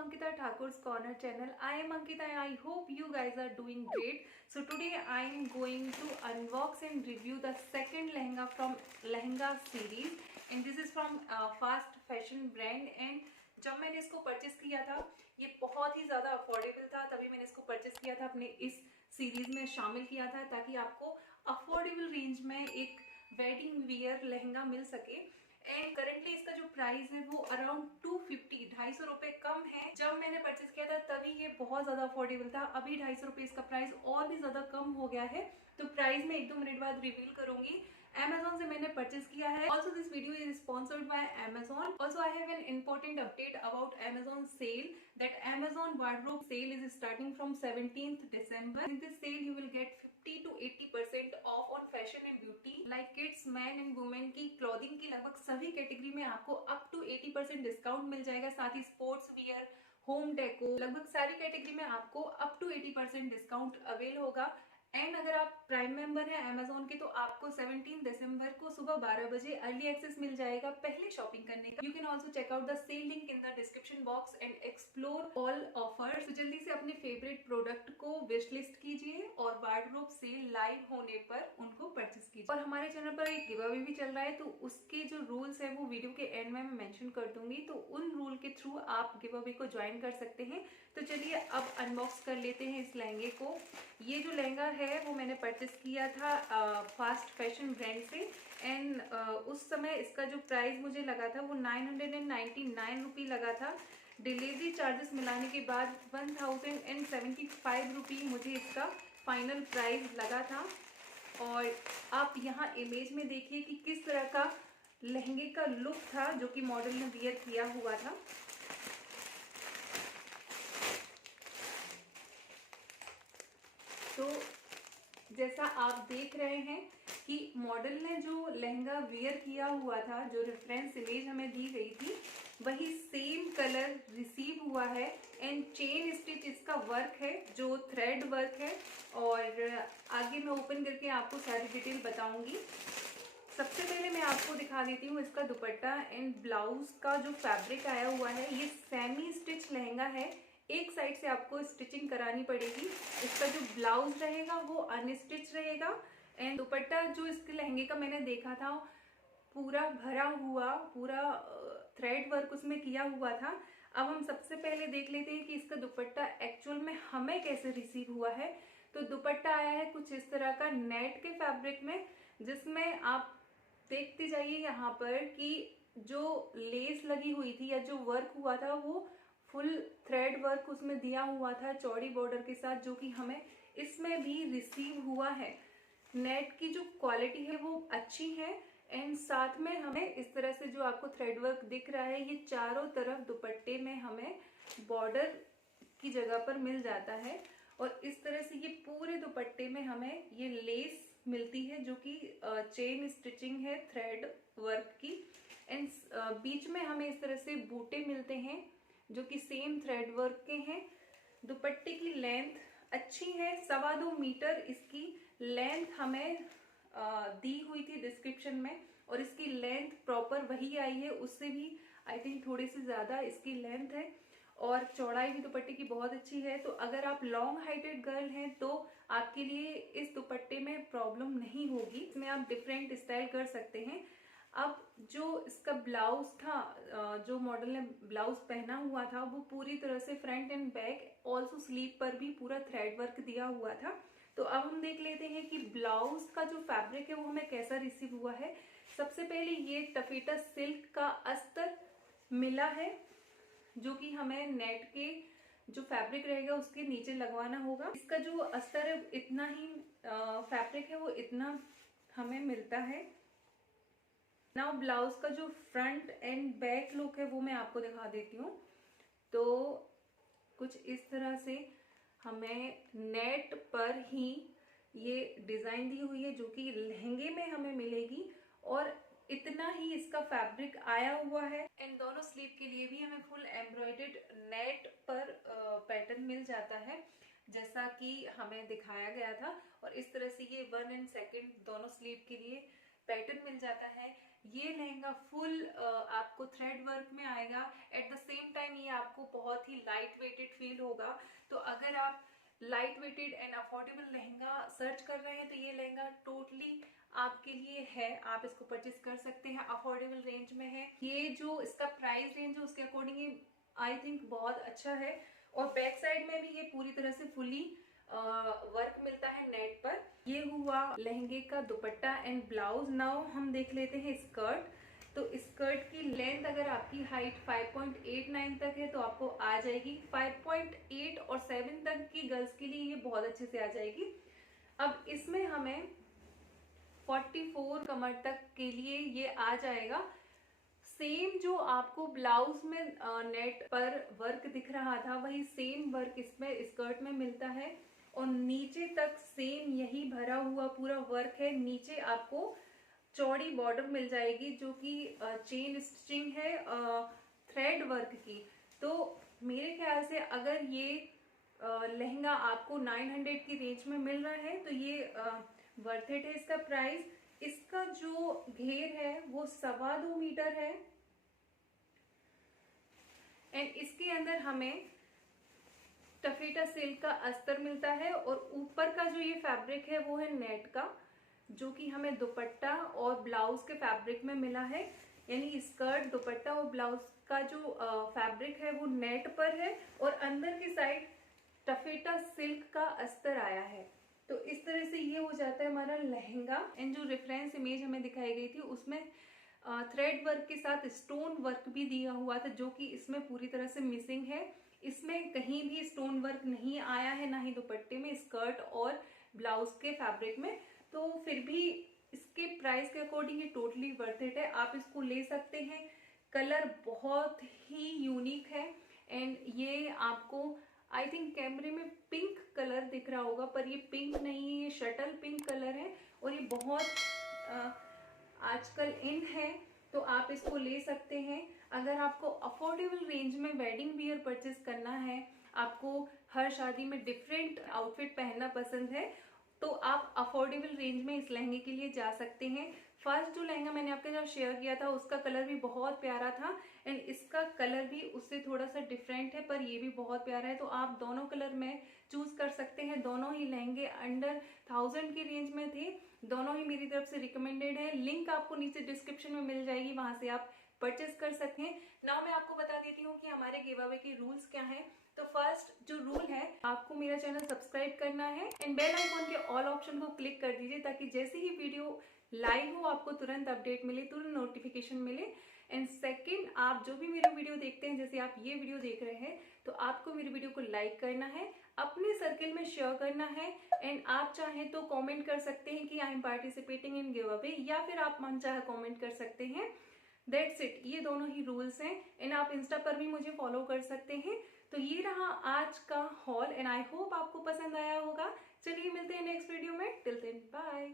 Ankita Thakur's Corner channel. I am Ankita and I hope you guys are doing great. So today I am going to unbox and review the second lehenga from Lehenga series and this is from Fast Fashion brand. And जब मैंने इसको purchase किया था ये बहुत ही ज़्यादा affordable था, तभी मैंने इसको परचेस किया था, अपने इस सीरीज में शामिल किया था ताकि आपको अफोर्डेबल रेंज में एक वेडिंग वियर लहंगा मिल सके। एंड करेंटली इसका जो प्राइस है वो अराउंड 250 250 रुपए कम है। जब मैंने परचेस किया था तभी ये बहुत ज्यादा अफोर्डेबल था, अभी 250 रुपए इसका प्राइस और भी ज्यादा कम हो गया है। तो प्राइस में 1-2 मिनट बाद रिवील करूंगी। Amazon से मैंने परचेस किया है। Also this video is sponsored by Amazon. Also I have an important update about Amazon sale that Amazon wardrobe sale is starting from 17th December. In this sale you will get 50 to 80% off on fashion and beauty like kids, men and women की clothing की लगभग सभी category में आपको up to 80% discount मिल जाएगा। साथ ही sports wear, home deco, लगभग सारी कैटेगरी में आपको अप टू 80% डिस्काउंट अवेल होगा। एंड अगर आप प्राइम मेंबर हैं अमेजोन के तो आपको 17 दिसंबर को सुबह 12 बजे अर्ली एक्सेस मिल जाएगा पहले शॉपिंग करने का। You can also check out the sale link in the description box and explore all offers. तो जल्दी से अपने फेवरेट प्रोडक्ट को विश लिस्ट कीजिए और वार्डरोब सेल लाइव होने पर उनको परचेस कीजिए। और हमारे चैनल पर एक गिव अवे भी चल रहा है तो उसके जो रूल्स है वो वीडियो के एंड में मैं मेंशन कर दूंगी, तो उन रूल के थ्रू आप गिव अवे को ज्वाइन कर सकते हैं। तो चलिए अब अनबॉक्स कर लेते हैं इस लहंगे को। ये जो लहंगा है वो मैंने परचेस किया था फास्ट फैशन ब्रांड से एंड उस समय इसका जो प्राइस मुझे लगा था वो 999 रुपी लगा था। डिलीवरी चार्जेस मिलाने के बाद 1075 रुपी मुझे इसका फाइनल प्राइस लगा था। और आप यहाँ इमेज में देखिए कि किस तरह का लहंगे का लुक था जो कि मॉडल ने वियर किया हुआ था। तो जैसा आप देख रहे हैं कि मॉडल ने जो लहंगा वियर किया हुआ था, जो रेफरेंस इमेज हमें दी गई थी वही सेम कलर रिसीव हुआ है। एंड चेन स्टिच इसका वर्क है जो थ्रेड वर्क है। और आगे मैं ओपन करके आपको सारी डिटेल बताऊंगी। सबसे पहले मैं आपको दिखा देती हूँ इसका दुपट्टा एंड ब्लाउज का जो फैब्रिक आया हुआ है। ये सेमी स्टिच लहंगा है, एक साइड से आपको स्टिचिंग करानी पड़ेगी। इसका जो ब्लाउज रहेगा वो अनस्टिच रहेगा। एंड दुपट्टा जो इसके लहंगे का मैंने देखा था पूरा भरा हुआ, पूरा थ्रेड वर्क उसमें किया हुआ था। अब हम सबसे पहले देख लेते हैं कि इसका दुपट्टा एक्चुअल में हमें कैसे रिसीव हुआ है। तो दुपट्टा आया है कुछ इस तरह का नेट के फैब्रिक में, जिसमें आप देखते जाइए यहाँ पर कि जो लेस लगी हुई थी या जो वर्क हुआ था वो फुल थ्रेड वर्क उसमें दिया हुआ था चौड़ी बॉर्डर के साथ, जो कि हमें इसमें भी रिसीव हुआ है। नेट की जो क्वालिटी है वो अच्छी है। एंड साथ में हमें इस तरह से जो आपको थ्रेड वर्क दिख रहा है ये चारों तरफ दुपट्टे में हमें बॉर्डर की जगह पर मिल जाता है। और इस तरह से ये पूरे दुपट्टे में हमें ये लेस मिलती है जो कि चेन स्टिचिंग है थ्रेड वर्क की। एंड बीच में हमें इस तरह से बूटे मिलते हैं जो कि सेम थ्रेड वर्क के हैं। दुपट्टे की लेंथ अच्छी है, 2.25 मीटर इसकी लेंथ हमें दी हुई थी डिस्क्रिप्शन में और इसकी लेंथ प्रॉपर वही आई है, उससे भी आई थिंक थोड़ी सी ज्यादा इसकी लेंथ है। और चौड़ाई भी दुपट्टे की बहुत अच्छी है। तो अगर आप लॉन्ग हाइटेड गर्ल हैं तो आपके लिए इस दुपट्टे में प्रॉब्लम नहीं होगी, इसमें आप डिफरेंट स्टाइल कर सकते हैं। अब जो इसका ब्लाउज था, जो मॉडल ने ब्लाउज पहना हुआ था वो पूरी तरह से front end back also sleeve पर भी पूरा थ्रेड वर्क दिया हुआ था। तो अब हम देख लेते हैं कि ब्लाउज का जो फैब्रिक है वो हमें कैसा रिसीव हुआ है। सबसे पहले ये टफेटा सिल्क का अस्तर मिला है जो कि हमें नेट के जो फैब्रिक रहेगा उसके नीचे लगवाना होगा। इसका जो अस्तर है इतना ही फैब्रिक है वो इतना हमें मिलता है। नाउ ब्लाउज का जो फ्रंट एंड बैक लुक है वो मैं आपको दिखा देती हूँ। तो कुछ इस तरह से हमें नेट पर ही ये डिजाइन दी हुई है जो कि लहंगे में हमें मिलेगी और इतना ही इसका फैब्रिक आया हुआ है। एंड दोनों स्लीव के लिए भी हमें फुल एम्ब्रॉयडर्ड नेट पर पैटर्न मिल जाता है जैसा कि हमें दिखाया गया था। और इस तरह से ये 1 एंड 2 दोनों स्लीव के लिए पैटर्न मिल जाता है। ये लहंगा फुल आपको थ्रेड वर्क में आएगा। एट द सेम टाइम ये आपको बहुत ही लाइट वेटेड फील होगा। तो अगर आप light weighted and affordable lehenga search कर रहे हैं तो ये लहंगा टोटली आपके लिए है। आप इसको परचेस कर सकते हैं, अफोर्डेबल रेंज में है। ये जो इसका प्राइस रेंज है उसके अकॉर्डिंग ये आई थिंक बहुत अच्छा है। और बैक साइड में भी ये पूरी तरह से फुली वर्क मिलता है नेट पर। ये हुआ लहंगे का दुपट्टा एंड ब्लाउज। नाउ हम देख लेते हैं स्कर्ट। तो स्कर्ट की लेंथ अगर आपकी हाइट 5.89 तक है तो आपको आ जाएगी। 5.8 और 7 तक की गर्ल्स के लिए ये बहुत अच्छे से आ जाएगी। अब इसमें हमें 44 कमर तक के लिए ये आ जाएगा। सेम जो आपको ब्लाउज में नेट पर वर्क दिख रहा था वही सेम वर्क इसमें स्कर्ट में मिलता है। और नीचे तक सेम यही भरा हुआ पूरा वर्क है। नीचे आपको चौड़ी बॉर्डर मिल जाएगी जो कि चेन स्टिचिंग है थ्रेड वर्क की। तो मेरे ख्याल से अगर ये लहंगा आपको 900 की रेंज में मिल रहा है तो ये वर्थ इट है। इसका प्राइस, इसका जो घेर है वो 2.25 मीटर है। एंड इसके अंदर हमें टफेटा सिल्क का अस्तर मिलता है और ऊपर का जो ये फैब्रिक है वो है नेट का, जो कि हमें दुपट्टा और ब्लाउज के फैब्रिक में मिला है। यानी स्कर्ट, दुपट्टा और ब्लाउज का जो फैब्रिक है वो नेट पर है और अंदर की साइड टफेटा सिल्क का अस्तर आया है। तो इस तरह से ये हो जाता है हमारा लहंगा। एंड जो रेफरेंस इमेज हमें दिखाई गई थी उसमें थ्रेड वर्क के साथ स्टोन वर्क भी दिया हुआ था जो कि इसमें पूरी तरह से मिसिंग है। इसमें कहीं भी स्टोन वर्क नहीं आया है, ना ही दुपट्टे में, स्कर्ट और ब्लाउज के फैब्रिक में। तो फिर भी इसके प्राइस के अकॉर्डिंग ये टोटली वर्थ इट है। आप इसको ले सकते हैं। कलर बहुत ही यूनिक है एंड ये आपको आई थिंक कैमरे में पिंक कलर दिख रहा होगा पर ये पिंक नहीं है, ये शटल पिंक कलर है और ये बहुत आजकल इन है। तो आप इसको ले सकते हैं। अगर आपको अफोर्डेबल रेंज में वेडिंग वियर परचेस करना है, आपको हर शादी में डिफरेंट आउटफिट पहनना पसंद है, तो आप अफोर्डेबल रेंज में इस लहंगे के लिए जा सकते हैं। फर्स्ट जो लहंगा मैंने आपके साथ शेयर किया था उसका कलर भी बहुत प्यारा था एंड इसका कलर भी उससे थोड़ा सा डिफरेंट है पर ये भी बहुत प्यारा है। तो आप दोनों कलर में चूज कर सकते हैं। दोनों ही लहंगे अंडर 1000 की रेंज में थे। दोनों ही मेरी तरफ से रिकमेंडेड है। लिंक आपको नीचे डिस्क्रिप्शन में मिल जाएगी, वहां से आप परचेस कर सकते हैं। नाउ मैं आपको बता देती हूँ कि हमारे गिव अवे के रूल्स क्या हैं। तो फर्स्ट जो रूल है, आपको मेरा चैनल सब्सक्राइब करना है एंड बेल आइकॉन के ऑल ऑप्शन को क्लिक कर दीजिए ताकि जैसे ही वीडियो लाइव हो आपको तुरंत अपडेट मिले, तुरंत नोटिफिकेशन मिले। एंड सेकंड, आप जो भी मेरा वीडियो देखते हैं, जैसे आप ये वीडियो देख रहे हैं, तो आपको मेरी वीडियो को लाइक करना है, अपने सर्कल में शेयर करना है एंड आप चाहें तो कमेंट कर सकते हैं कि I am participating in give away, या फिर आप मनचाहा कमेंट कर सकते हैं। दैट्स इट, ये दोनों ही रूल्स हैं। एंड आप इंस्टा पर भी मुझे फॉलो कर सकते हैं। तो ये रहा आज का हॉल एंड आई होप आपको पसंद आया होगा। चलिए मिलते हैं नेक्स्ट वीडियो में। Till then bye.